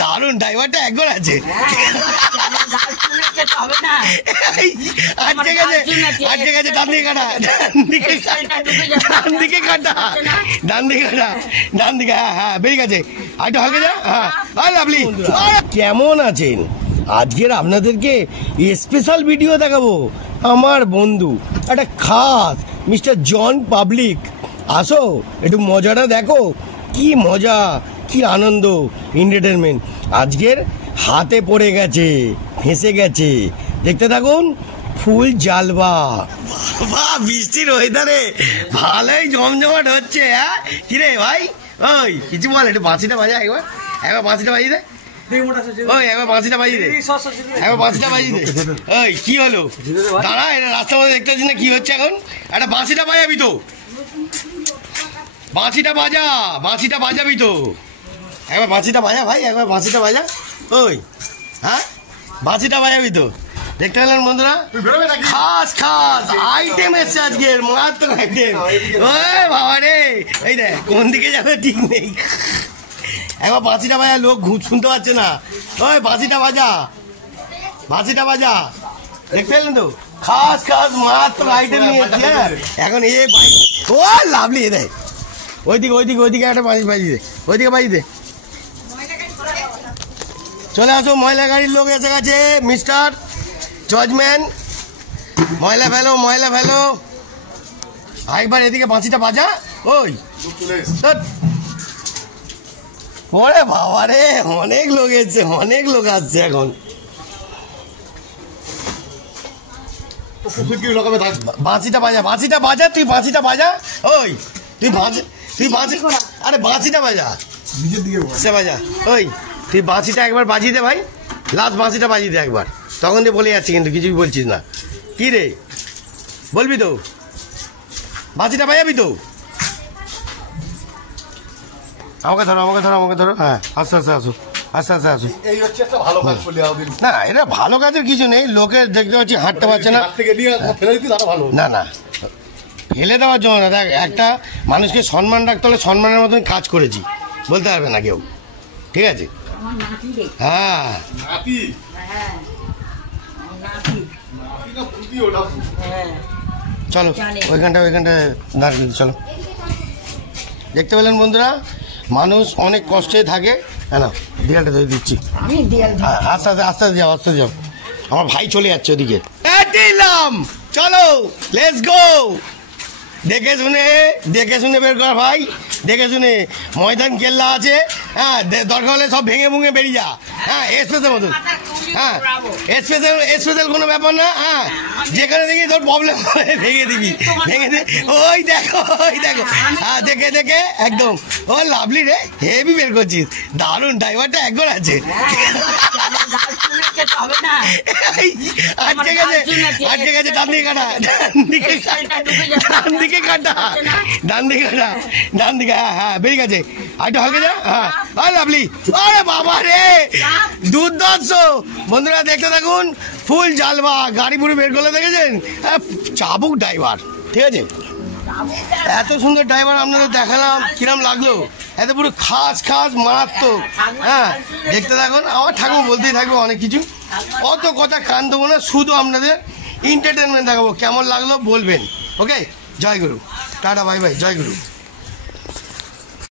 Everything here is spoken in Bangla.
দারুণ ড্রাইভারটা একবার আছে আটকে গেছে ডান দিকে কাটা ডান দিকে হ্যাঁ বেরিয়ে গেছে আরেকটু হালকা যা হ্যাঁ লাভলি। কেমন আছেন? আজকের আপনাদেরকে স্পেশাল ভিডিও দেখাবো। আমার বন্ধু একটা খাস মিস্টার জন পাবলিক, আসো একটু মজাটা দেখো। কি মজা, কি আনন্দ, এন্টারটেনমেন্ট আজকের হাতে পড়ে গেছে, ফেঁসে গেছে। দেখতে থাকুন ফুল জালবা। বাহ, বৃষ্টির ওয়েদারে ভালোই জমজমাট হচ্ছে। হ্যাঁ কিরে ভাই, ওই কিছু বল, একটু বাঁশিটা বাজা একবার বাঁশিটা বাজিয়ে দে। ওই একবার বাঁশিটা বাজিয়ে দে, একবার বাঁশিটা বাজিয়ে দে। ওই কি হলো? দাঁড়া, এটা রাস্তার মধ্যে দেখতে পাচ্ছি না কি হচ্ছে এখন। একটা বাঁশিটা বাজাবি তো, বাঁশিটা বাজাবি তো। একবার বাঁশিটা বাজা ভাই, একবার বাঁশিটা বাজা। ওই হ্যাঁ বাঁশিটা বাজাবি তো। দেখতে পেলেন বন্ধুরা, খাস আইটেম এসছে আজকের, মারাত্মক আইটেম। ওই বাবা রে, এই দেখ কোন দিকে যাবে ঠিক নেই। একবার বাঁশিটা বাজা, লোক শুনতে পাচ্ছে না। ওই বাঁশিটা বাজা। দেখতে পেলেন তো, খাস মারাত্মক আইটেম নিয়ে এসছে। এখন এ ও লাভলি, এ দেখ ওইদিকে একটা বাজিয়ে দে, ওইদিকে বাজিয়ে দে। চলে আসো, ময়লা গাড়ির লোক এসে গেছে, মিস্টার জজম্যান। ময়লা ফেলো। আরেকবার এদিকে বাঁশিটা বাজা। ওই ওরে বাবা রে, অনেক লোক এসছে, অনেক লোক আসছে এখন। বাঁশিটা বাজা, তুই বাঁশিটা বাজা। ওই তুই বাঁশি, আরে বাঁশিটা বাজা, সে বাজা। ওই তুই বাঁশিটা একবার বাজিয়ে দে ভাই, লাস্ট বাঁশিটা বাজিয়ে দে একবার। তখন দিয়ে বলে যাচ্ছি কিন্তু কিছুই বলছিস না। কি রে, বলবি তো? বাঁশিটা বাজাবি তো? আমাকে ধরো। হ্যাঁ আস্তে আসো। না, এটা ভালো কাজের কিছু নেই। লোকের দেখতে পাচ্ছি হাঁটতে পারছে না, না ফেলে দেওয়ার জন্য না। দেখ, একটা মানুষকে সম্মান রাখতে হলে সম্মানের মতন কাজ করেছি, বলতে পারবে না কেউ। ঠিক আছে? হ্যাঁ চলো ওইখানটা দাঁড়িয়ে চলো। দেখতে পেলেন বন্ধুরা, মানুষ অনেক কষ্টে থাকে। হ্যাঁ না, দেয়ালটা ধরে দিচ্ছি, আস্তে যাও। আমার ভাই চলে যাচ্ছে ওদিকে। চলো লেটস গো। দেখে শুনে বের কর ভাই, দেখে শুনে। ময়দান কেল্লা আছে, হ্যাঁ দরকার হলে সব ভেঙে বেরিয়ে যা। হ্যাঁ স্পেশাল মতন, হ্যাঁ স্পেশাল কোনো ব্যাপার না। হ্যাঁ যেখানে দেখি তোর প্রবলেম ভেঙে দে। ওই দেখো হ্যাঁ দেখে একদম। ও লাভলি রে, হেভি বের করছিস, দারুণ। ড্রাইভারটা একবার আছে, আটকে গেছে ডান দিকে কাটা হ্যাঁ বেরিয়ে গেছে আরেকটু হালকা যা। হ্যাঁ লাভলি। আরে বাবা রে, দুর্ধর্ষ বন্ধুরা, দেখতে থাকুন ফুল জালবা। গাড়ি পুরো বের করলে দেখেছেন, চাবুক ড্রাইভার। ঠিক আছে, এত সুন্দর ড্রাইভার আপনাদের দেখালাম, কিরম লাগলো? এত পুরো খাস মারাত্মক। হ্যাঁ দেখতে থাকুন, আমার ঠাকুর বলতেই থাকবো অনেক কিছু। অত কথা কান দেবো না, শুধু আপনাদের এন্টারটেনমেন্ট দেখাবো। কেমন লাগলো বলবেন। ওকে, জয় গুরু, টাটা, বাই বাই, জয় গুরু।